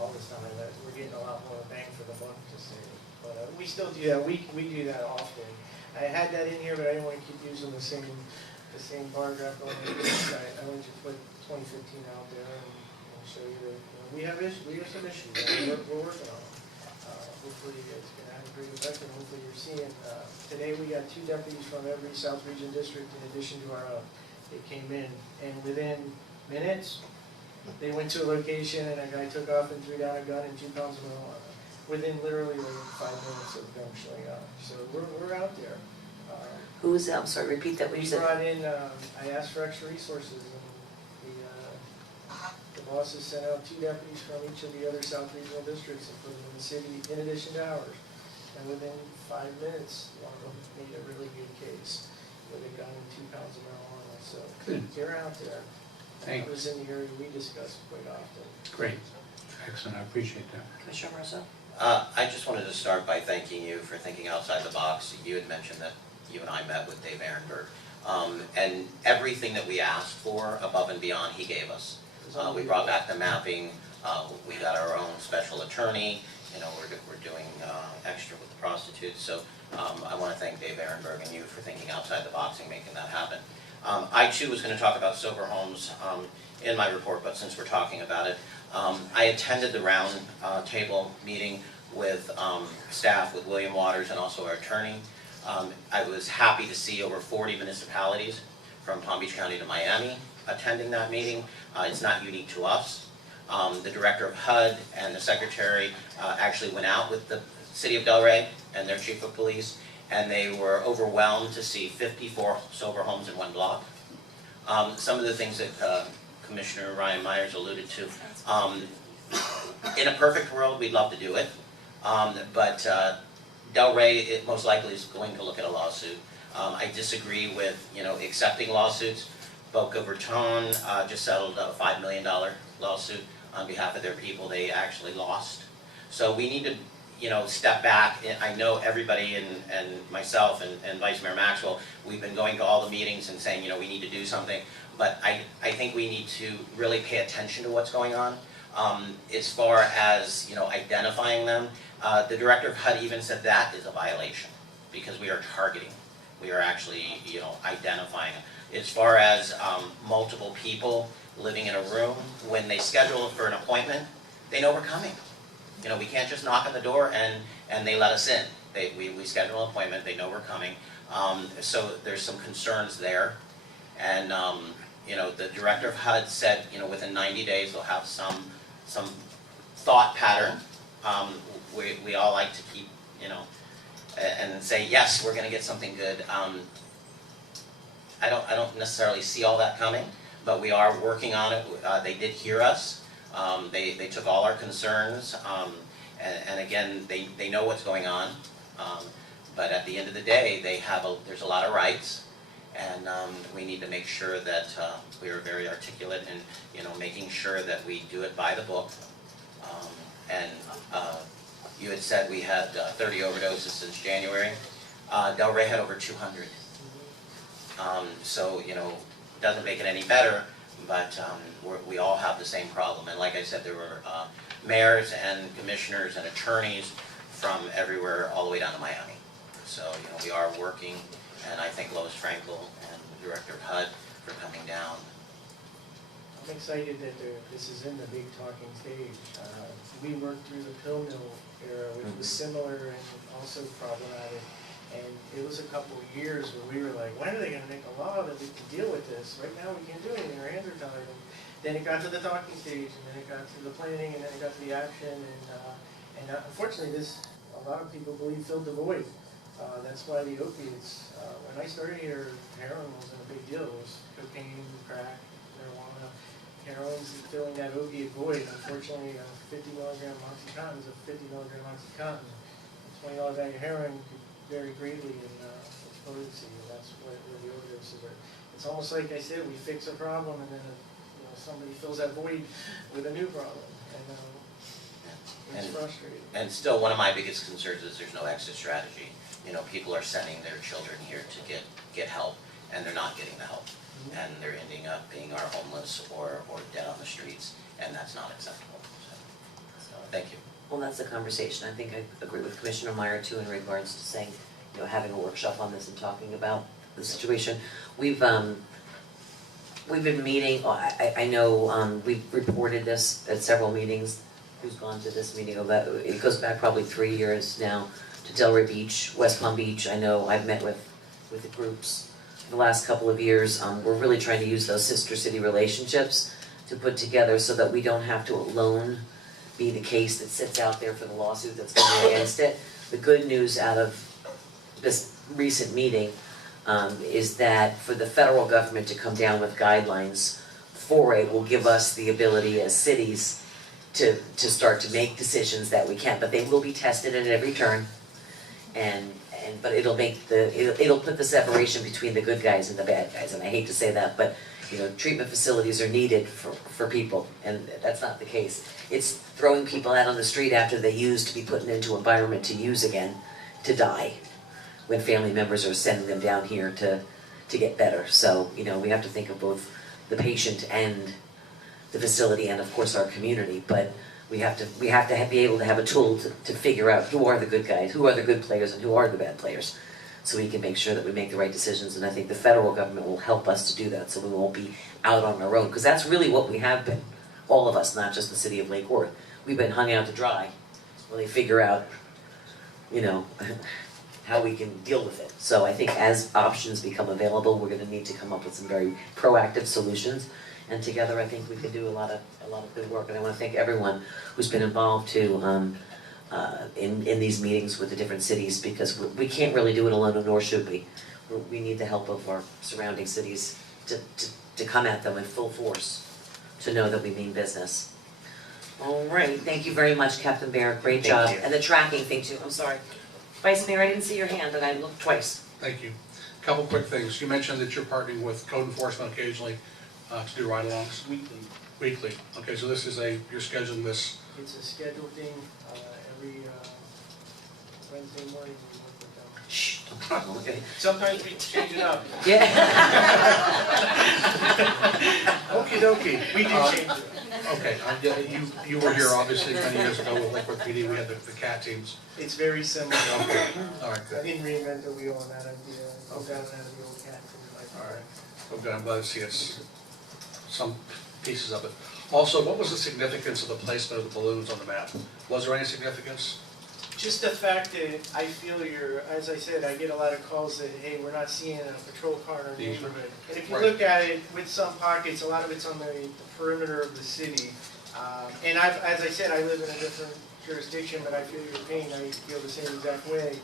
all the time, that we're getting a lot more bang for the buck to say. But we still do that. We do that often. I had that in here, but I didn't want to keep using the same bar graph going like this. I wanted to put 2015 out there and show you that we have issues. We have some issues that we're working on. Hopefully it's going to have a great effect, and hopefully you're seeing. Today we got 2 deputies from every South Region district in addition to our own. They came in, and within minutes, they went to a location and a guy took off and threw down a gun and 2 pounds of marijuana. Within literally like 5 minutes of them showing up. So we're out there. Who was that? I'm sorry, repeat that what you We said. brought in, I asked for extra resources, and the bosses sent out 2 deputies from each of the other South Regional districts and put them in the city in addition to ours. And within 5 minutes, one of them made a really good case with a gun and 2 pounds of marijuana. So they're out there. Thanks. That was in the area we discussed quite often. Great. Excellent. I appreciate that. Commissioner Marceau? I just wanted to start by thanking you for thinking outside the box. You had mentioned that you and I met with Dave Ehrenberg. And everything that we asked for above and beyond, he gave us. We brought back the mapping. We got our own special attorney. You know, we're doing extra with the prostitutes. So I want to thank Dave Ehrenberg and you for thinking outside the box and making that happen. I too was going to talk about sober homes in my report, but since we're talking about it, I attended the round table meeting with staff, with William Waters and also our attorney. I was happy to see over 40 municipalities from Palm Beach County to Miami attending that meeting. It's not unique to us. The director of HUD and the secretary actually went out with the city of Delray and their chief of police, and they were overwhelmed to see 54 sober homes in one block. Some of the things that Commissioner Ryan Myers alluded to, in a perfect world, we'd love to do it, but Delray, it most likely is going to look at a lawsuit. I disagree with, accepting lawsuits. Boca Raton just settled a $5 million lawsuit on behalf of their people. They actually lost. So we need to, step back. I know everybody and myself and Vice Mayor Maxwell, we've been going to all the meetings and saying, we need to do something. But I think we need to really pay attention to what's going on. As far as, identifying them, the director of HUD even said that is a violation because we are targeting. We are actually, identifying them. As far as multiple people living in a room, when they schedule for an appointment, they know we're coming. We can't just knock on the door and they let us in. We schedule an appointment, they know we're coming. So there's some concerns there. And, the director of HUD said, within 90 days they'll have some thought pattern. We all like to keep, and say, yes, we're going to get something good. I don't necessarily see all that coming, but we are working on it. They did hear us. They took all our concerns, and again, they know what's going on. But at the end of the day, there's a lot of rights, and we need to make sure that we are very articulate in making sure that we do it by the book. And you had said we had 30 overdoses since January. Delray had over 200. So, it doesn't make it any better, but we all have the same problem. And like I said, there were mayors and commissioners and attorneys from everywhere all the way down to Miami. So, we are working, and I thank Lois Frankel and the director of HUD for coming down. I'm excited that this is in the big talking stage. We worked through the pill mill era, which was similar and also problematic. And it was a couple of years where we were like, when are they going to make a law that we can deal with this? Right now we can't do anything, our hands are tied. And then it got to the talking stage, and then it got to the planning, and then it got to the action. And unfortunately, a lot of people believe filled the void. That's why the opiates, when I started here, heroin wasn't a big deal. It was cocaine, crack, marijuana. Heroin's filling that opiate void. Unfortunately, a 50 milligram Oxycontin is a 50 milligram Oxycontin. A $20 bag of heroin could vary greatly in its potency, and that's where the overdoses are. It's almost like I said, we fix a problem, and then somebody fills that void with a new problem, and it's frustrating. And still, one of my biggest concerns is there's no exit strategy. People are sending their children here to get help, and they're not getting the help. And they're ending up being our homeless or dead on the streets, and that's not acceptable. So. Thank you. Well, that's a conversation. I think I agree with Commissioner Meyer too in regards to saying, you know, having a workshop on this and talking about the situation. We've been meeting, I know, we've reported this at several meetings. Who's gone to this meeting? It goes back probably 3 years now to Delray Beach, West Palm Beach. I know I've met with the groups the last couple of years. We're really trying to use those sister city relationships to put together so that we don't have to alone be the case that sits out there for the lawsuit that's coming against it. The good news out of this recent meeting is that for the federal government to come down with guidelines for it will give us the ability as cities to start to make decisions that we can, but they will be tested at every turn. But it'll put the separation between the good guys and the bad guys, and I hate to say that, but you know, treatment facilities are needed for people, and that's not the case. It's throwing people out on the street after they use to be put into environment to use again, to die, when family members are sending them down here to get better. So, you know, we have to think of both the patient and the facility and of course our community, but we have to be able to have a tool to figure out who are the good guys, who are the good players, and who are the bad players, so we can make sure that we make the right decisions. And I think the federal government will help us to do that, so we won't be out on our own, because that's really what we have been, all of us, not just the city of Lake Worth. We've been hung out to dry when they figure out, you know, how we can deal with it. So I think as options become available, we're going to need to come up with some very proactive solutions. And together, I think we can do a lot of good work. And I want to thank everyone who's been involved too in these meetings with the different cities, because we can't really do it alone, nor should we. We need the help of our surrounding cities to come at them in full force, to know that we mean business. All right, thank you very much, Captain Baer. Great job. Thank you. And the tracking thing too. I'm sorry, Vice Mayor, I didn't see your hand, and I looked twice. Thank you. A couple quick things. You mentioned that you're partnering with code enforcement occasionally to do ride-alongs. Weekly. Okay, so this is you're scheduling this. It's a scheduled thing, every Wednesday morning we work with them. Shh, don't talk. Okay. Sometimes we change it up. Yeah. Okie dokie, we do change it. Okay, you were here obviously many years ago with Lakewood PD. We had the cat teams. It's very similar. Okay, all right, I good. didn't reinvent the wheel on that idea. I got it out of the old cat thing like All right. Well, good. I'm glad to see it's some pieces of it. Also, what was the significance of the placement of the balloons on the map? Was there any significance? Just the fact that I feel as I said, I get a lot of calls that, hey, we're not seeing a patrol car in our neighborhood. And if you Right. look at it, with some pockets, a lot of it's on the perimeter of the city. And as I said, I live in a different jurisdiction, but I feel your pain. I feel the same exact way.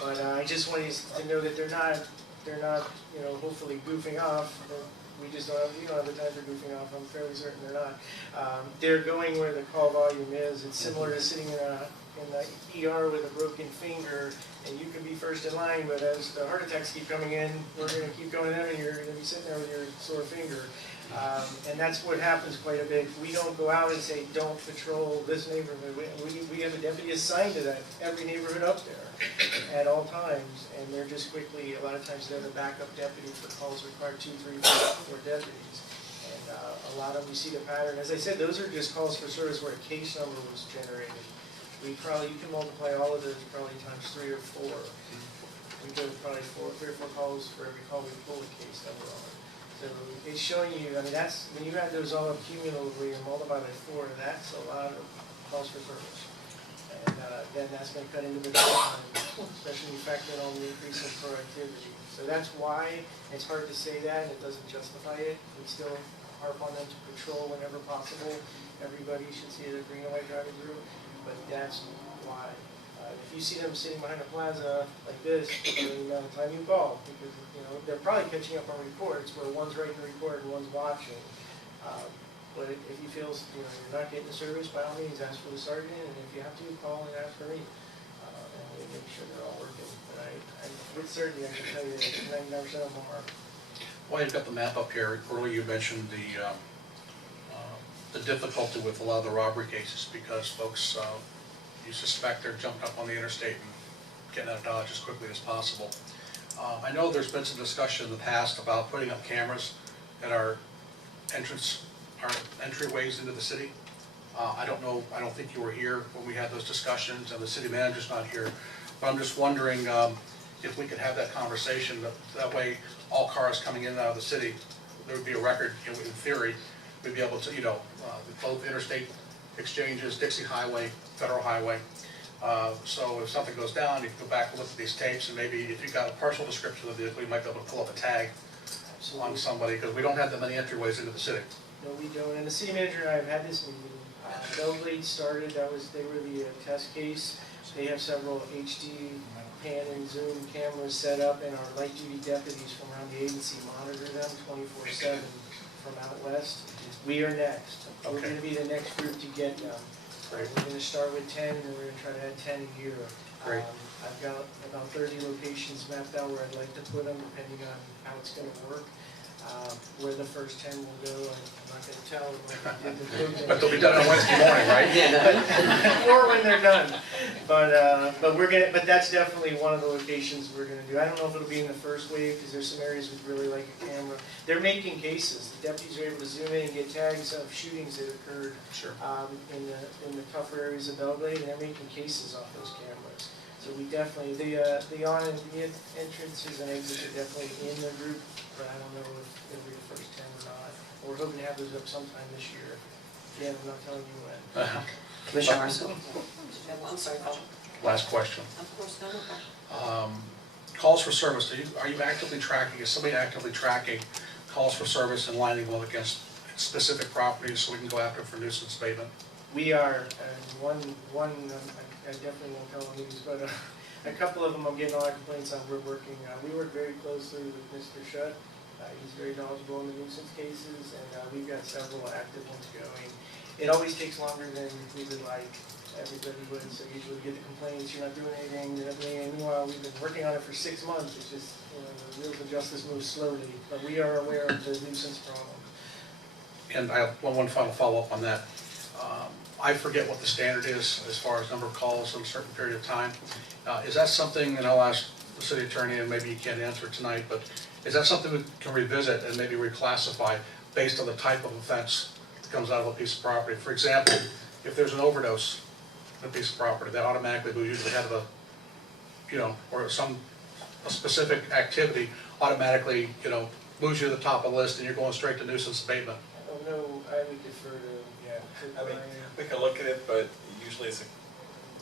But I just want you to know that they're not, you know, hopefully goofing off. We just don't have the time for goofing off. I'm fairly certain they're not. They're going where the call volume is. It's similar to sitting in the ER with a broken finger, and you can be first in line, but as the heart attacks keep coming in, we're going to keep going in, and you're going to be sitting there with your sore finger. And that's what happens quite a bit. We don't go out and say, don't patrol this neighborhood. We have a deputy assigned to that, every neighborhood up there at all times, and they're just quickly, a lot of times they're the backup deputy for calls require 2, 3, 4 deputies. And a lot of them, you see the pattern. As I said, those are just calls for service where a case number was generated. You can multiply all of those probably times 3 or 4. We do probably 3 or 4 calls for every call we pull a case number on. So it's showing you, I mean, that's, when you add those all up cumulatively and multiply by 4, that's a lot of calls for service. And then that's going to cut into the time, especially when you factor in all the increase in productivity. So that's why it's hard to say that, and it doesn't justify it. We still harp on them to patrol whenever possible. Everybody should see the green and white driving through, but that's why. If you see them sitting behind a plaza like this, during the time you call, because they're probably catching up on reports where one's writing a report and one's watching. But if you feel you're not getting the service, by all means, ask for the sergeant, and if you have to, call and ask for me. And we make sure they're all working. But I with certainty, I can tell you that 99% of them are. Well, you've got the map up here. Earlier you mentioned the difficulty with a lot of the robbery cases because folks, you suspect they're jumped up on the interstate and getting out of Dodge as quickly as possible. I know there's been some discussion in the past about putting up cameras at our entryways into the city. I don't think you were here when we had those discussions, and the city manager's not here. But I'm just wondering if we could have that conversation. That way, all cars coming in and out of the city, there would be a record, in theory, we'd be able to, both interstate exchanges, Dixie Highway, Federal Highway. So if something goes down, you can go back and look at these tapes, and maybe if you got a partial description of the vehicle, you might be able to pull up a tag on somebody, because we don't have that many entryways into the city. No, we don't. And the city manager and I have had this meeting. Belgrade started, they were the test case. They have several HD pan and zoom cameras set up, and our light duty deputies from around the agency monitor them 24/7 from out west. We are next. We're Okay. going to be the next group to get them. Great. We're going to start with 10, and we're going to try to add 10 a year. Great. I've got about 30 locations mapped out where I'd like to put them, depending on how it's going to work. Where the first 10 will go, I'm not going to tell them like we did the code. But they'll be done on Wednesday morning, right? Or when they're done. But that's definitely one of the locations we're gonna do. I don't know if it'll be in the first wave, because there's some areas we'd really like a camera. They're making cases. The deputies are able to zoom in and get tags of shootings that occurred Sure. in the tougher areas of Belgrade, and they're making cases off those cameras. So we definitely, the entrances and exits are definitely in the group, but I don't know if it'll be the first 10 or not. We're hoping to have those up sometime this year. Again, I'm not telling you when. Commissioner Marcel? Did you have one? I'm sorry, Paul. Last question. Of course, no, no. Calls for service, are you actively tracking, is somebody actively tracking calls for service and lining them up against specific properties so we can go after them for nuisance abatement? We are, I definitely won't tell them these, but a couple of them I'm getting a lot of complaints on. We work very closely with Mr. Shutt. He's very knowledgeable in the nuisance cases, and we've got several active ones going. It always takes longer than we would like. Everybody would, so usually we get the complaints, you're not doing anything, and meanwhile, we've been working on it for 6 months. It's just, the wheels of justice move slowly, but we are aware of the nuisance problem. And I have one final follow-up on that. I forget what the standard is as far as number of calls in a certain period of time. Is that something, and I'll ask the city attorney, and maybe you can't answer it tonight, but is that something we can revisit and maybe reclassify based on the type of offense that comes out of a piece of property? For example, if there's an overdose on a piece of property, that automatically moves you to the head of or a specific activity automatically, moves you to the top of the list, and you're going straight to nuisance abatement. I don't know, I would defer to, to I mean, Brian. we can look at it, but usually it's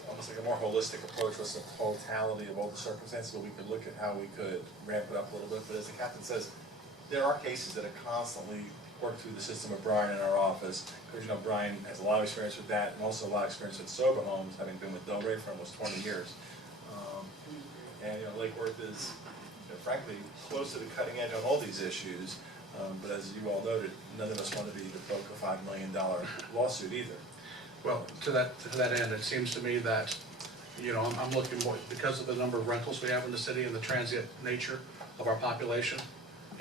almost like a more holistic approach with the totality of all the circumstances, but we could look at how we could ramp it up a little bit. But as the captain says, there are cases that are constantly worked through the system of Brian in our office, because Brian has a lot of experience with that, and also a lot of experience with sober homes, having been with Delray for almost 20 years. And Lake Worth is, frankly, close to the cutting edge on all these issues. But as you all noted, none of us want to be the broke a $5 million lawsuit either. Well, to that end, it seems to me that, I'm looking more, because of the number of rentals we have in the city and the transient nature of our population,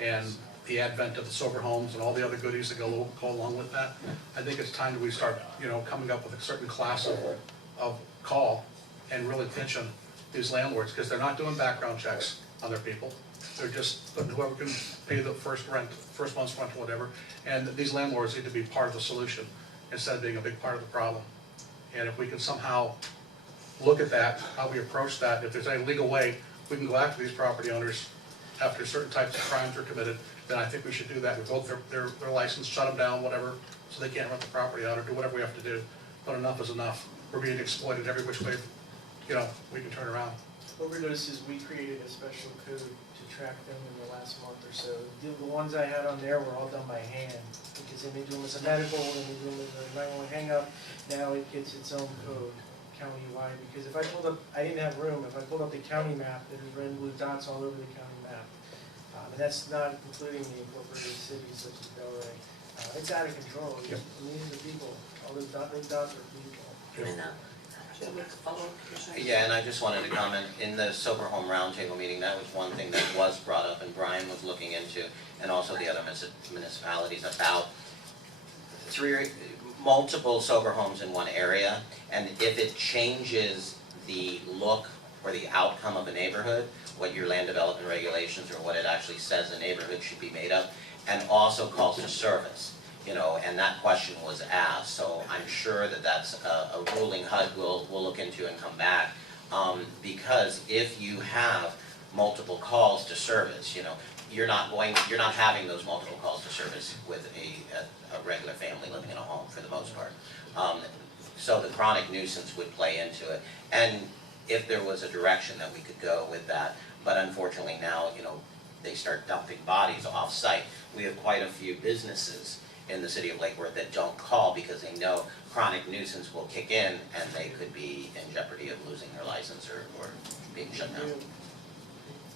and the advent of the sober homes and all the other goodies that go along with that, I think it's time that we start, coming up with a certain class of call and really pinching these landlords, because they're not doing background checks on their people. They're just putting whoever can pay the first month's rent or whatever, and these landlords need to be part of the solution instead of being a big part of the problem. And if we can somehow look at that, how we approach that, if there's any legal way we can go after these property owners after certain types of crimes are committed, then I think we should do that. Revoke their license, shut them down, whatever, so they can't rent the property out, or do whatever we have to do. But enough is enough. We're being exploited every which way, we can turn around. Overdoses, we created a special code to track them in the last month or so. The ones I had on there were all done by hand, because then they do them as a medical, and they do them as a 911 hang-up. Now it gets its own code county-wide, because if I pulled up, I didn't have room, if I pulled up the county map, there's red and blue dots all over the county map. And that's not including the incorporated cities such as Delray. It's out of control. Yep. Millions of people, all those dots are people. And, should I make a follow-up, Commissioner? Yeah, and I just wanted to comment, in the Sober Home Roundtable meeting, that was one thing that was brought up and Brian was looking into, and also the other municipalities, about multiple sober homes in one area, and if it changes the look or the outcome of a neighborhood, what your land development regulations or what it actually says a neighborhood should be made of, and also calls for service. you know, and that question was asked, so I'm sure that that's a ruling HUD will look into and come back. Because if you have multiple calls to service, you know, you're not having those multiple calls to service with a regular family living in a home for the most part. So the chronic nuisance would play into it, and if there was a direction that we could go with that, but unfortunately now, you know, they start dumping bodies off-site. We have quite a few businesses in the city of Lake Worth that don't call because they know chronic nuisance will kick in and they could be in jeopardy of losing their license or being shut down.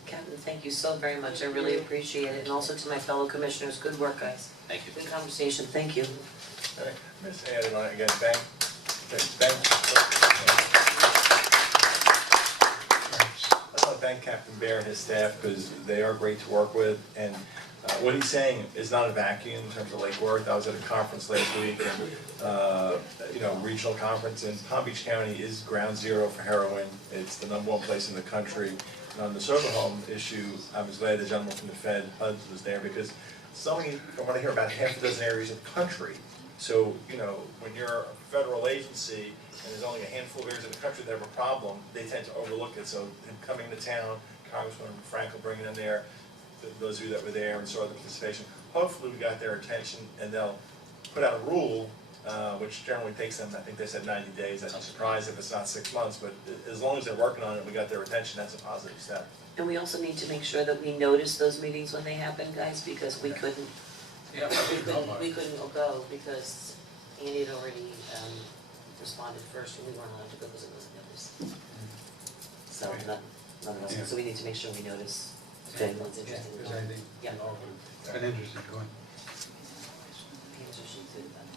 Captain, thank you so very much, I really appreciate it, and also to my fellow commissioners, good work, guys. Thank you. Good conversation, thank you. Okay, Ms. Haddon, again, thanks. I want to thank Captain Baer and his staff because they are great to work with, and what he's saying is not a vacuum in terms of Lake Worth. I was at a conference last week, and you know, regional conference, and Palm Beach County is ground zero for heroin. It's the #1 place in the country. And on the sober home issue, I was glad the gentleman from the Fed, HUD, was there because so many, I want to hear about half a dozen areas of the country. So, you know, when you're a federal agency and there's only a handful of areas of the country that have a problem, they tend to overlook it. So him coming to town, Congressman Frankel bringing them there, those of you that were there and saw the participation, hopefully we got their attention and they'll put out a rule, which generally takes them, I think they said 90 days. I'm surprised if it's not 6 months, but as long as they're working on it, we got their attention, that's a positive step. And we also need to make sure that we notice those meetings when they happen, guys, because we couldn't, we couldn't go because Andy had already responded first and we weren't allowed to go because it wasn't noticed. So none of us, so we need to make sure we notice if anyone's interested in going. Yeah. It's been interesting going. Answer sheet too, but-